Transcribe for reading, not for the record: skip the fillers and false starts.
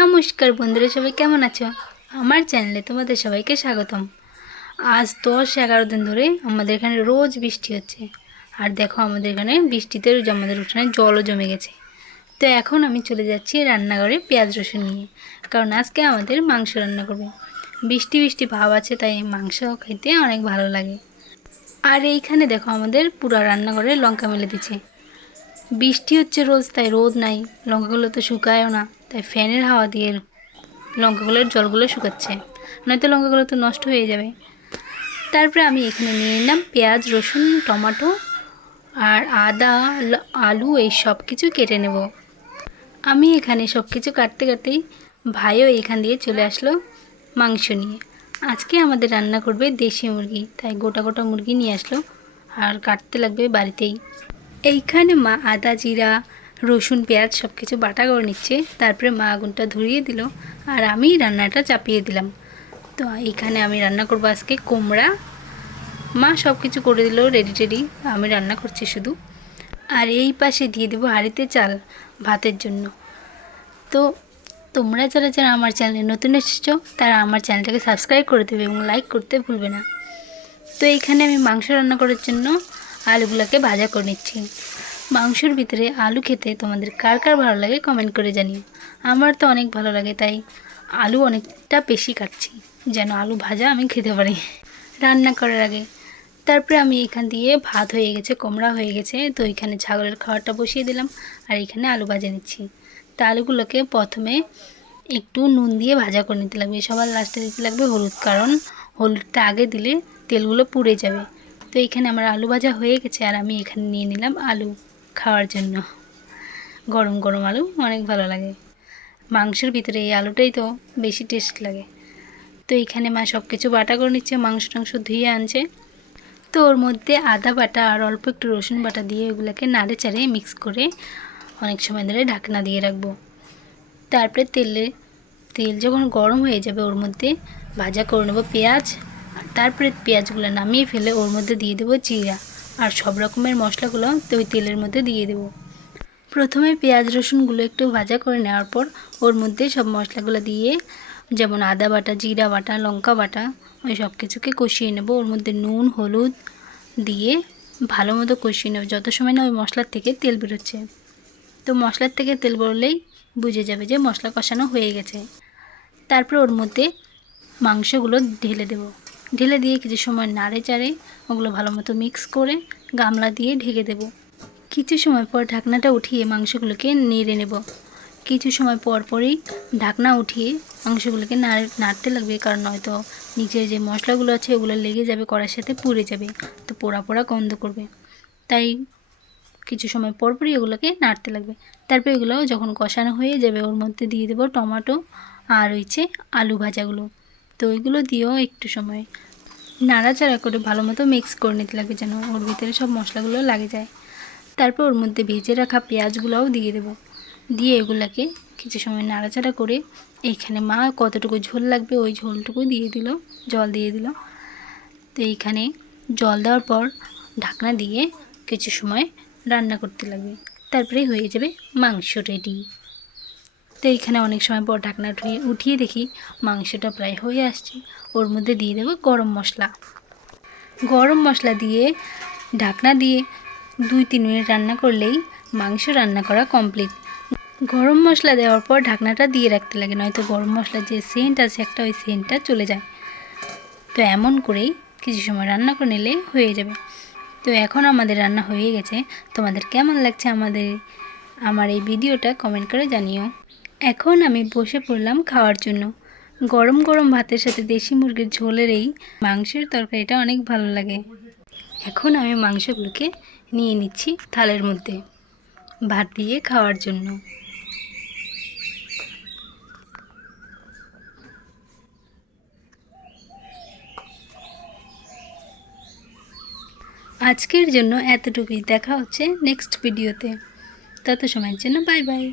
নমস্কার বন্ধুরা, সবাই কেমন আছো? আমার চ্যানেলে তোমাদের সবাইকে স্বাগতম। আজ 10-11 দিন ধরে আমাদের এখানে রোজ বৃষ্টি হচ্ছে। আর দেখো, আমাদের এখানে বৃষ্টিতে আমাদের উঠানে জলও জমে গেছে। তো এখন আমি চলে যাচ্ছি রান্নাঘরে পেঁয়াজ রসুন নিয়ে, কারণ আজকে আমাদের মাংস রান্না করবে। বৃষ্টি বৃষ্টি ভাব আছে, তাই মাংস খেতে অনেক ভালো লাগে। আর এইখানে দেখো, আমাদের পুরো রান্নাঘরে লঙ্কা মেলে দিচ্ছে। বৃষ্টি হচ্ছে রোজ, তাই রোদ নাই, লঙ্কাগুলো তো শুকায়ও না, তাই ফ্যানের হাওয়া দিয়ে লঙ্কাগুলোর জলগুলো শুকাচ্ছে, নয়তো লঙ্কাগুলো তো নষ্ট হয়ে যাবে। তারপরে আমি এখানে নিয়ে নিলাম পেঁয়াজ, রসুন, টমেটো আর আদা, আলু, এই সব কিছু কেটে নেব। আমি এখানে সব কিছু কাটতে কাটতেই ভাইও এখান দিয়ে চলে আসলো মাংস নিয়ে। আজকে আমাদের রান্না করবে দেশি মুরগি, তাই গোটা গোটা মুরগি নিয়ে আসলো আর কাটতে লাগবে বাড়িতেই। এইখানে মা আদা, জিরা, রসুন, পেঁয়াজ সব কিছু বাটা করে নিচ্ছে। তারপরে মা আগুনটা ধরিয়ে দিল আর আমি রান্নাটা চাপিয়ে দিলাম। তো এইখানে আমি রান্না করবো আজকে কুমড়া। মা সব কিছু করে দিল রেডি টেডি, আমি রান্না করছি শুধু। আর এই পাশে দিয়ে দেবো হাঁড়িতে চাল ভাতের জন্য। তো তোমরা যারা যারা আমার চ্যানেলে নতুন এসেছো, তারা আমার চ্যানেলটাকে সাবস্ক্রাইব করে দেবে এবং লাইক করতে ভুলবে না। তো এইখানে আমি মাংস রান্না করার জন্য আলুগুলোকে ভাজা করে নিচ্ছি। মাংসের ভিতরে আলু খেতে তোমাদের কার কার ভালো লাগে কমেন্ট করে জানিও। আমার তো অনেক ভালো লাগে, তাই আলু অনেকটা বেশি কাটছি, যেন আলু ভাজা আমি খেতে পারি রান্না করার আগে। তারপরে আমি এখান দিয়ে ভাত হয়ে গেছে, কুমড়া হয়ে গেছে, তো এখানে ছাগলের খাবারটা বসিয়ে দিলাম আর এখানে আলু ভাজা নিচ্ছি। তা আলুগুলোকে প্রথমে একটু নুন দিয়ে ভাজা করে নিতে লাগবে, সবার লাস্টে দিতে লাগবে হলুদ, কারণ হলুদটা আগে দিলে তেলগুলো পুড়ে যাবে। তো এইখানে আমার আলু ভাজা হয়ে গেছে আর আমি এখানে নিয়ে নিলাম আলু খাওয়ার জন্য। গরম গরম আলু অনেক ভালো লাগে, মাংসের ভিতরে এই আলুটাই তো বেশি টেস্ট লাগে। তো এইখানে মা সব কিছু বাটা করে নিচ্ছে, মাংস টাংস ধুয়ে আনছে। তো ওর মধ্যে আদা বাটা আর অল্প একটু রসুন বাটা দিয়ে ওগুলোকে নাড়ে চাড়ে মিক্স করে অনেক সময় ধরে ঢাকনা দিয়ে রাখবো। তারপরে তেল যখন গরম হয়ে যাবে, ওর মধ্যে ভাজা করে নেবো পেঁয়াজ। তারপরে পেঁয়াজগুলো নামিয়ে ফেলে ওর মধ্যে দিয়ে দেবো জিরা আর সব রকমের মশলাগুলো তো ওই তেলের মধ্যে দিয়ে দেবো। প্রথমে পেঁয়াজ রসুনগুলো একটু ভাজা করে নেওয়ার পর ওর মধ্যে সব মশলাগুলো দিয়ে, যেমন আদা বাটা, জিরা বাটা, লঙ্কা বাটা, ওই সব কিছুকে কষিয়ে নেব। ওর মধ্যে নুন, হলুদ দিয়ে ভালো মতো কষিয়ে নেব যত সময় না ওই মশলার থেকে তেল বেরোচ্ছে। তো মশলার থেকে তেল বেরোলেই বুঝে যাবে যে মশলা কষানো হয়ে গেছে। তারপর ওর মধ্যে মাংসগুলো ঢেলে দিয়ে কিছু সময় নাড়ে চাড়ে ওগুলো ভালো মতো মিক্স করে গামলা দিয়ে ঢেকে দেব। কিছু সময় পর ঢাকনাটা উঠিয়ে মাংসগুলোকে নেড়ে নেব। কিছু সময় পর পরই ঢাকনা উঠিয়ে মাংসগুলোকে নাড়তে লাগবে, কারণ নয়তো নিচের যে মশলাগুলো আছে ওগুলো লেগে যাবে, কড়ার সাথে পুড়ে যাবে, তো পোড়া পোড়া গন্ধ করবে। তাই কিছু সময় পর পরই এগুলোকে নাড়তে লাগবে। তারপর এগুলো যখন কষানো হয়ে যাবে, ওর মধ্যে দিয়ে দেবো টমেটো আর রয়েছে আলু ভাজাগুলো। তো ওইগুলো দিয়েও একটু সময় নাড়াচাড়া করে ভালো মতো মিক্স করে নিতে লাগবে, যেন ওর ভিতরে সব মশলাগুলো লাগে যায়। তারপর ওর মধ্যে ভেজে রাখা পেঁয়াজগুলোও দিয়ে দেবো। দিয়ে এগুলোকে কিছু সময় নাড়াচাড়া করে এইখানে মা কতটুকু ঝোল লাগবে ওই ঝোলটুকু জল দিয়ে দিল। তো এইখানে জল দেওয়ার পর ঢাকনা দিয়ে কিছু সময় রান্না করতে লাগবে, তারপরে হয়ে যাবে মাংস রেডি। তো এইখানে অনেক সময় পর ঢাকনা উঠিয়ে দেখি মাংসটা প্রায় হয়ে আসছে। ওর মধ্যে দিয়ে দেবো গরম মশলা দিয়ে ঢাকনা দিয়ে 2-3 মিনিট রান্না করলেই মাংস রান্না করা কমপ্লিট। গরম মশলা দেওয়ার পর ঢাকনাটা দিয়ে রাখতে লাগে, নয়তো গরম মশলার যে সেন্ট আছে একটা, ওই সেন্টটা চলে যায়। তো এমন করেই কিছু সময় রান্না করে নিলে হয়ে যাবে। তো এখন আমাদের রান্না হয়ে গেছে। তোমাদের কেমন লাগছে আমার এই ভিডিওটা কমেন্ট করে জানিও। এখন আমি বসে পড়লাম খাওয়ার জন্য। গরম গরম ভাতের সাথে দেশি মুরগির ঝোলের এই মাংসের তরকারিটা অনেক ভালো লাগে। এখন আমি মাংসগুলোকে নিয়ে নিচ্ছি থালের মধ্যে ভাত দিয়ে খাওয়ার জন্য। আজকের জন্য এতটুকুই, দেখা হচ্ছে নেক্সট ভিডিওতে। তত সময়ের জন্য বাই বাই।